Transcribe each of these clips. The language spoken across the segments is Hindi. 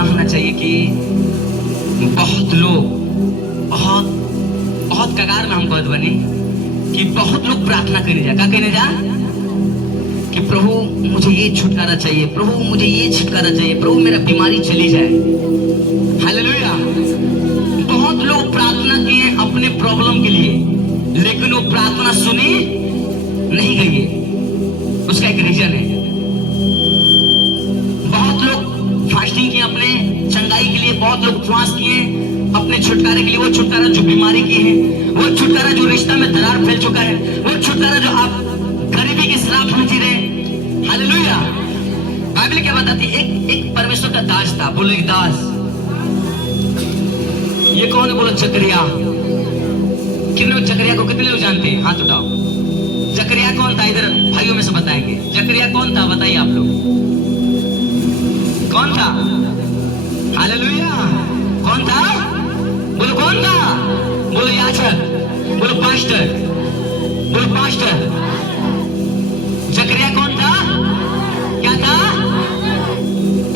पता होना चाहिए कि बहुत लोग बहुत कगार में हम कहत बने कि बहुत लोग प्रार्थना करने जा, क्या कहने जा कि प्रभु मुझे ये छुटकारा चाहिए, प्रभु मुझे ये छुटकारा चाहिए, प्रभु मेरा बीमारी चली जाए। हालेलुया। बहुत लोग प्रार्थना किए अपने प्रॉब्लम के लिए, लेकिन वो प्रार्थना सुनी नहीं गई है। उसका एक रीजन है। बहुत लोग फास्टिंग किए अपने चंगाई के लिए, बहुत लोग उपवास किए अपने छुटकारे के लिए। वो छुटकारा जो बीमारी की है, वो छुटकारा जो रिश्ता में दरार फैल चुका है, वो छुटकारा जो आप गरीबी के श्राप में जी रहे। हालेलुया। बाइबल क्या बताती है? एक परमेश्वर का दास था। बोलो एक दास। ये कौन है? बोलो जकरिया। कितने लोग जकरिया को, कितने लोग जानते हैं? हाथ उठाओ। जकरिया कौन था? इधर भाइयों में से बताएंगे। जकरिया कौन था? बताइए आप लोग, कौन था? हालेलुया। कौन था? बोलो कौन था? बोलो याजक, बोलो पास्टर, बोलो पास्टर। जकरिया कौन था? क्या था?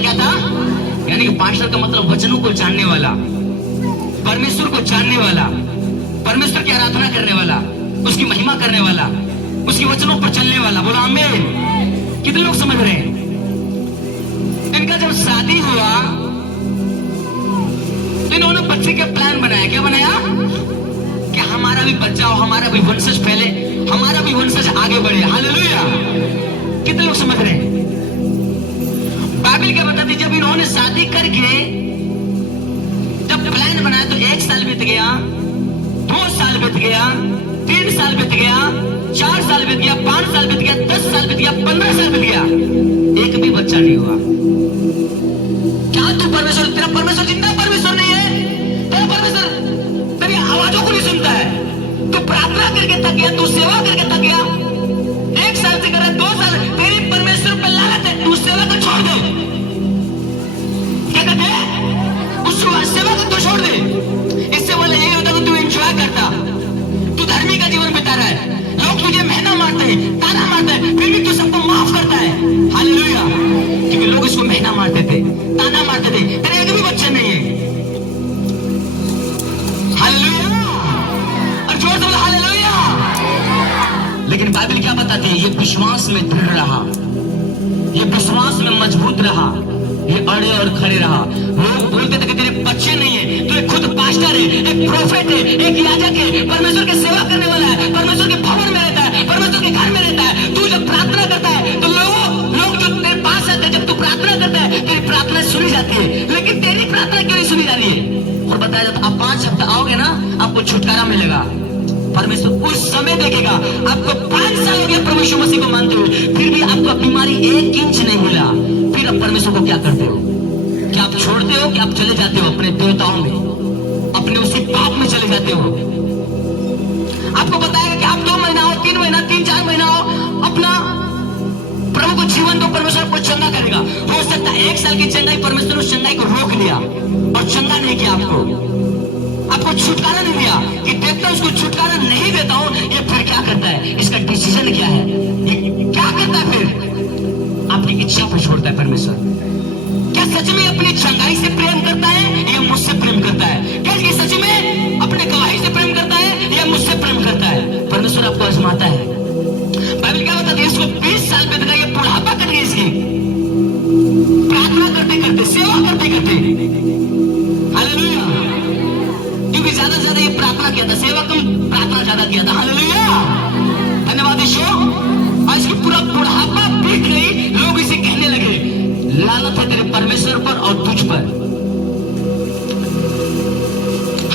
क्या था? यानी कि पास्टर का मतलब वचनों को जानने वाला, परमेश्वर को जानने वाला, परमेश्वर की आराधना करने वाला, उसकी महिमा करने वाला, उसके वचनों पर चलने वाला। बोलो आमीन। कितने लोग समझ रहे हैं? इनका जब शादी हुआ तो इन्होंने बच्चे के प्लान बनाया। क्या बनाया? कि हमारा भी बच्चा हो, हमारा भी वंशज फैले, हमारा भी वंशज आगे बढ़े। हालेलुया। कितने लोग समझ रहे हैं? बाइबल क्या बताती? जब इन्होंने शादी करके जब प्लान बनाया तो 1 साल बीत गया, 2 साल बीत गया, 3 साल बीत गया, 4 साल बीत गया, 5 साल बीत गया, 10 साल बीत गया, 15 साल बीत गया, एक भी बच्चा नहीं हुआ। क्या तू परमेश्वर, तेरा परमेश्वर जिंदा परमेश्वर नहीं है? तेरा परमेश्वर तेरी आवाजों को नहीं सुनता है? तू प्रार्थना करके थक गया, तू सेवा करके थक गया, 1 साल से कर रहा है, 2 साल, तेरी परमेश्वर पे लानत है, तू सेवा को छोड़ दे। क्या कहते हैं? उस सेवा को तू छोड़ दे। इससे बोले यही होता कि तू एंजॉय करता, तू धर्मी का जीवन बिता रहा है, लोग तुझे मेहना मारते हैं, ताना मारते हैं, फिर भी तू सबको माफ करता है। हालेलुया। क्योंकि लोग इसको मेहना मारते थे, ताना मारते थे, तेरे एक भी बच्चे नहीं है। हालेलुया। और जोर से बोलो हालेलुया। लेकिन बाइबल क्या बताती है? ये विश्वास में दृढ़ रहा, ये विश्वास में मजबूत रहा, ये अड़े और खड़े रहा। लोग बोलते थे कि तेरे बच्चे नहीं है, तो एक खुद पास्टर है, एक प्रोफेट है, एक याजक है, परमेश्वर की सेवा करने वाला है, परमेश्वर के भवन में रहता है, परमेश्वर के घर में रहता है। तू जब प्रार्थना करता है तो लोग जो तेरे पास आते हैं, जब तू प्रार्थना करता है तेरी प्रार्थना सुनी जाती है। लेकिन तेरी प्रार्थना क्यों नहीं सुनी जा रही है? और बताया जाता, आप 5 हफ्ता आओगे ना, आपको छुटकारा मिलेगा। परमेश्वर उस समय देखेगा। आपको 5 साल हो गया परमेश्वर मसीह को मानते हुए, फिर भी आपको बीमारी 1 इंच नहीं मिला, फिर आप परमेश्वर को क्या करते हो? क्या आप छोड़ते हो कि आप चले जाते हो अपने देवताओं में, अपने उसी पाप में चले जाते हो? आपको बताएगा कि आप 2 महीना हो, 3 महीना, 3-4 महीना हो, अपना प्रभु को जीवन दो, परमेश्वर को चंगा करेगा। हो सकता है 1 साल की चंगाई, परमेश्वर उस चंगाई को रोक लिया और चंगा नहीं किया, आपको छुटकारा नहीं दिया। कि देखता हूं उसको छुटकारा नहीं देता हूं, ये फिर क्या करता है, इसका डिसीजन क्या है, ये क्या करता है? फिर अपनी इच्छा पर छोड़ता है परमेश्वर। क्या सच में अपनी चंगाई से प्रेम करता है या मुझसे प्रेम करता है? क्या ये सच में अपने गवाही से प्रेम करता है या मुझसे प्रेम करता है? परमेश्वर आपको आजमाता है। बाइबल क्या बताती है? इसको 20 साल बीत गया, ये बुढ़ापा कट गई इसकी, प्रार्थना करते करते, सेवा करते करते। हालेलुया। क्योंकि ज्यादा से ज्यादा ये प्रार्थना किया था, सेवा कम, प्रार्थना ज्यादा किया था। हालेलुया। धन्यवाद ईश्वर। और इसकी पूरा बुढ़ापा बीत गई, लोग इसे कहने लगे लानत है तेरे परमेश्वर पर और तुझ पर।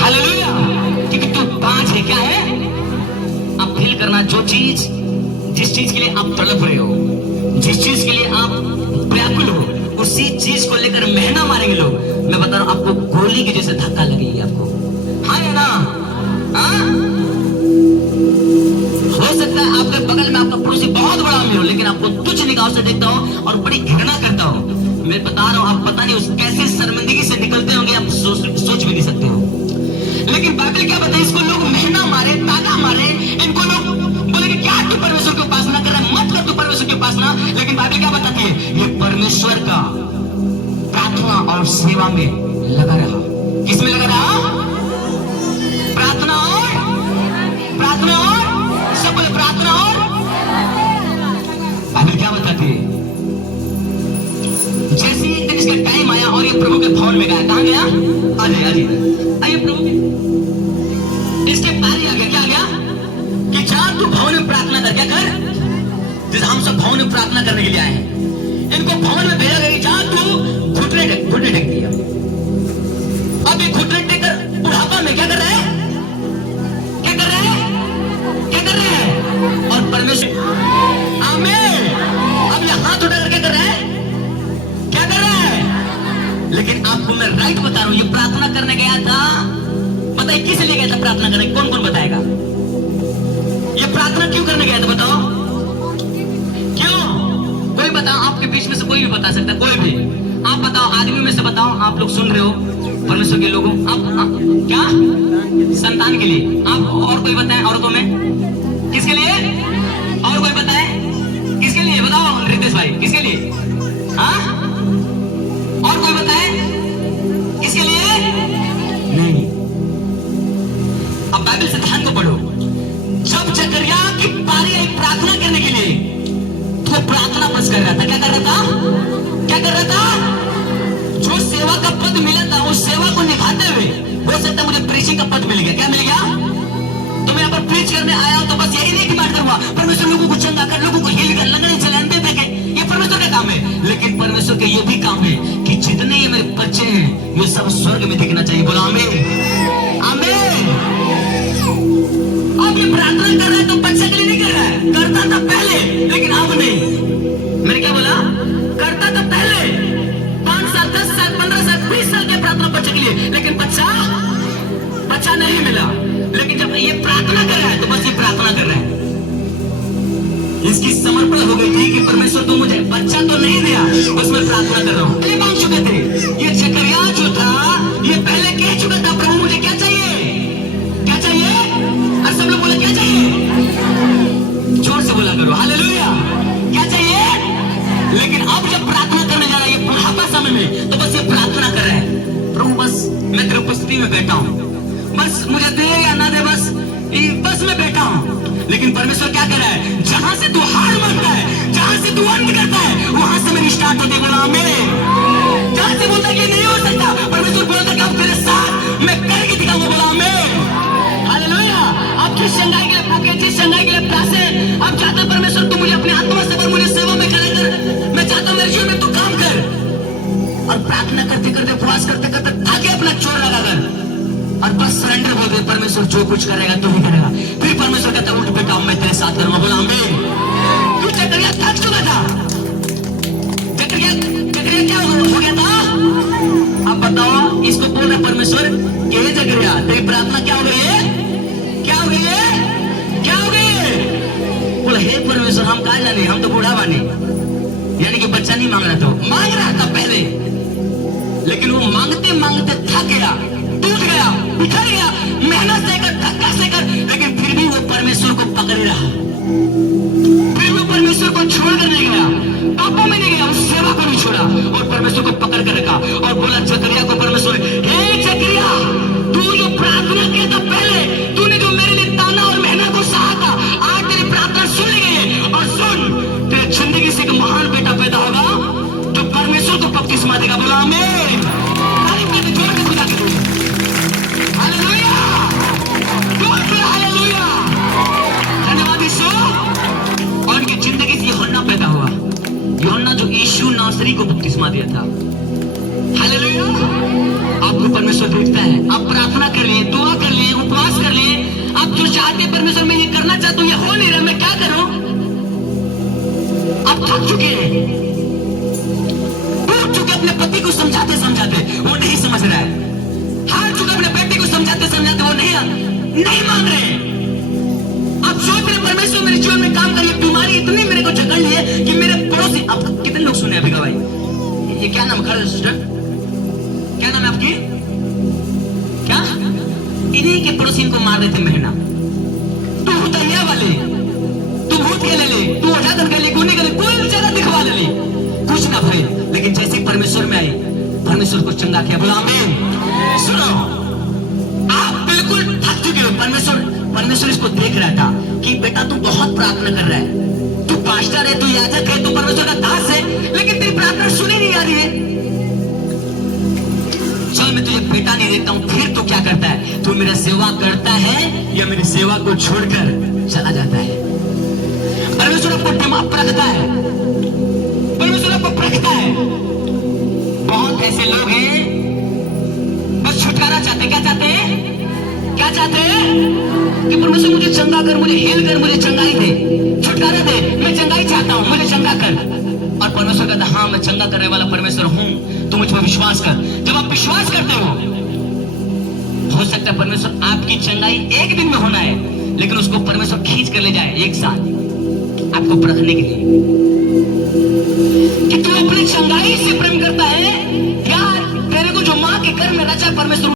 हालेलुया। क्योंकि तू बांझ है। क्या है? आप फील करना, जो चीज, जिस चीज के लिए आप तड़प रहे हो, जिस चीज के लिए आप व्याकुल हो, उसी चीज को लेकर मेहना मारेंगे लोग। मैं बता रहा हूं, आपको गोली की जैसे धक्का लगेगी आपको। हाँ या ना? हाँ? हो सकता है आपके बगल में आपका पड़ोसी बहुत बड़ा अमीर हो, लेकिन आपको तुच्छ निगाहों से देखता हूं और बड़ी घृणा करता हूं। मैं बता रहा हूं, आप पता नहीं उस कैसे शर्मिंदगी से निकलते होंगे, आप सोच भी नहीं सकते हो। लेकिन बाइबल क्या बताए? इसको लोग मेहना मारे, ताना मारे, इनको लोग बोले कि क्या तू परमेश्वर की उपासना कर रहा है, मत कर तू परमेश्वर की उपासना। लेकिन बाइबल क्या बताती है? ये परमेश्वर का प्रार्थना प्रार्थना और सेवा में लगा रहा। किसमें लगा रहा? प्रार्थना और सब बोले प्रार्थना और। बाइबल क्या बताती है? जैसे ही एक दिन इसका टाइम आया और ये प्रभु के भवन में गया। कहां गया? आइए प्रभु के इसके पारी आ गया। क्या आ गया? कि जा तू भवन में प्रार्थना कर। क्या कर? जैसे हम सब भवन में प्रार्थना करने के लिए आए हैं, इनको भवन में भेजा गया। जा तू घुटने टेक दिया। अब ये घुटने टेक कर बुढ़ापा में क्या कर रहे हैं? और परमेश्वर आमीन। अब ये हाथ उठा करके कर रहे हैं। क्या कर रहे हैं? लेकिन आपको मैं राइट बता रहा हूं, ये प्रार्थना करने गया था। बताइए किस लिए गया था प्रार्थना करने? कौन कौन बताएगा? ये प्रार्थना क्यों करने गया था? बताओ क्यों? कोई बताओ, आपके बीच में से कोई भी बता सकता है, कोई भी। आप बताओ, आदमी में से बताओ, आप लोग सुन रहे हो परमेश्वर के लोगों। आप क्या? संतान के लिए। आप और कोई बताए? औरतों में किसके लिए? और कोई बताए किसके लिए? बताओ रितेश भाई, किसके लिए? हाँ, और कोई बताए किसके लिए? नहीं। अब बाइबल से ध्यान को पढ़ो। जब जकरिया की बारी आई प्रार्थना करने के लिए, तो प्रार्थना बस कर रहा था। क्या कर रहा था? जो सेवा का पद मिला था, उस सेवा को निभाते हुए हो सकता है मुझे प्रीचिंग का पद मिल गया। क्या मिल गया? तो मैं यहाँ पर प्रीच करने आया हूं, तो बस यही नहीं कि बात करूंगा परमेश्वर लोगों को चंगा कर, लोगों को हील कर, लगने चलाने देके, ये परमेश्वर का काम है। लेकिन परमेश्वर का ये भी काम है कि जितने ये मेरे बच्चे हैं, ये सब स्वर्ग में दिखना चाहिए। बोलो आमीन। अब ये प्रार्थना कर रहा है तो बच्चे के लिए नहीं कर रहा है। करता था पहले, लेकिन अब नहीं। मैंने क्या बोला? करता था पहले 5 साल 10 साल 15 साल 20 साल के प्रार्थना बच्चे के लिए, लेकिन बच्चा नहीं मिला। लेकिन जब ये प्रार्थना कर रहा है, तो बस ये प्रार्थना कर रहा है। इसकी समर्पण हो गई थी कि परमेश्वर तू मुझे बच्चा तो नहीं दिया, बस मैं प्रार्थना कर रहा हूं। ये मांग चुके थे। ये जकरिया जो था, ये पहले कह चुका था, प्रभु मुझे क्या चाहिए? और सब लोग बोले क्या चाहिए? जोर से बोला करो हालेलुया। क्या चाहिए? लेकिन अब जब प्रार्थना करने जा रहा है, ये बुढ़ापा समय में, तो बस ये प्रार्थना कर रहा है, प्रभु बस मैं तेरी उपस्थिति में बैठा हूं, बस मुझे दे या ना दे, बस मैं बैठा हूं। लेकिन परमेश्वर क्या कर रहा है? जहां से तू हार मानता है, जहां से तू अंत करता है, वहां से मेरी स्टार्ट होती है। बोला आमीन। जहां से बोलता कि नहीं हो सकता, परमेश्वर बोलता कि अब तेरे साथ मैं करके दिखाऊंगा। बोला आमीन हालेलुया। आप जिस चंगाई के लिए भूखे, जिस चंगाई के लिए प्यासे, आप चाहते हैं परमेश्वर तू मुझे अपनी आत्मा से भर, मुझे सेवा में खड़ा कर। मैं चाहता हूं मेरे जीवन में तू काम कर। और प्रार्थना करते करते, उपवास करते करते ताकि अपना चोर लगाकर और बस सरेंडर बोल दे, परमेश्वर जो कुछ करेगा तू ही करेगा। फिर परमेश्वर कहता है उठ बेटा, मैं तेरे साथ करूंगा। बोला आमीन। तू जकरिया थक चुका था। जकरिया क्या हो गया था? अब बताओ, इसको बोल रहे परमेश्वर कि हे जकरिया, तेरी प्रार्थना क्या हो गई है? बोला हे परमेश्वर, हम कहा जाने, हम तो बूढ़ा बानी। यानी कि बच्चा नहीं मांग रहा था, मांग रहा था पहले, लेकिन वो मांगते मांगते थक गया, टूट गया, बिखर गया, मेहनत से कर, धक्का से कर, लेकिन फिर भी वो परमेश्वर को पकड़े रहा। फिर वो परमेश्वर को छोड़कर नहीं गया, पापों में नहीं गया, उस सेवा को नहीं छोड़ा और परमेश्वर को पकड़ कर रखा। और बोला जकरिया को परमेश्वर, हे जकरिया, तू जो प्रार्थना किया था पहले, तूने जो मेरे लिए ताना और मेहनत को सहा था, आज तेरी प्रार्थना सुन ली गई है। और सुन, तेरी जिंदगी से एक महान बेटा पैदा होगा जो परमेश्वर को बपतिस्मा देगा। बोला आमीन। तारीफ करके जोर से खुदा के हालेलुया, जोर से हालेलुया। धन्यवाद यीशु। और उनकी जिंदगी से यूहन्ना पैदा हुआ, यूहन्ना जो यीशु नासरी को बपतिस्मा दिया था। हालेलुया। आपको परमेश्वर देखता है। आप प्रार्थना कर लिए, दुआ कर लिए, उपवास कर लिए, आप जो चाहते हैं परमेश्वर मैं ये करना चाहता हूं, ये हो नहीं रहा, मैं क्या करूं? आप थक चुके हैं, टूट चुके, अपने पति को समझाते समझाते वो नहीं समझ रहा है, हार चुके अपने बेटे को समझाते समझाते वो नहीं मान रहे। आप सोच रहे परमेश्वर मेरे जीवन में काम करिए, बीमारी इतनी मेरे को जकड़ ली है कि मेरे पड़ोसी, आप कितने लोग सुने अभी का भाई, ये क्या नाम है सिस्टर, क्या नाम है आपकी? क्या? इन्हीं के पड़ोसी इनको मार रहे थे महीना। तू उतरिया वाले, तू भूत के ले, तू ओझा कर ले, गुनी कर ले, कोई बेचारा दिखवा ले, कुछ ना भाई। लेकिन जैसे परमेश्वर में आई, परमेश्वर परमेश्वर को चंगा किया। बोला आमीन। सुनो, आप बिल्कुल थक चुके हो। परमेश्वर इसको देख रहा था कि बेटा तू बहुत प्रार्थना कर रहा है, तू पास्टर है, तू याजक है, तू परमेश्वर का दास है, लेकिन तेरी प्रार्थना सुनी नहीं आ रही है। चल मैं तुझे बेटा नहीं देता हूं। फिर तो क्या करता है? तू मेरा सेवा करता है या मेरी सेवा को छोड़कर चला जाता है? परमेश्वर आपको दिमाग परखता है, परमेश्वर आपको परखता है। बहुत ऐसे लोग हैं बस छुटकारा चाहते। क्या चाहते हैं? क्या चाहते हैं? कि परमेश्वर मुझे चंगा कर, मुझे हील कर, मुझे चंगाई दे, छुटकारा दे, मैं चंगाई चाहता हूं, मुझे चंगा कर। और परमेश्वर कहता हाँ मैं चंगा करने वाला परमेश्वर हूं, तू मुझ पर विश्वास कर। जब आप विश्वास करते हो सकता है परमेश्वर आपकी चंगाई एक दिन में होना है, लेकिन उसको परमेश्वर खींच कर ले जाए एक साथ आपको परखने के लिए कि तू अपनी चंगाई से प्रेम करता है या तेरे को जो मां के घर में रचा परमेश्वर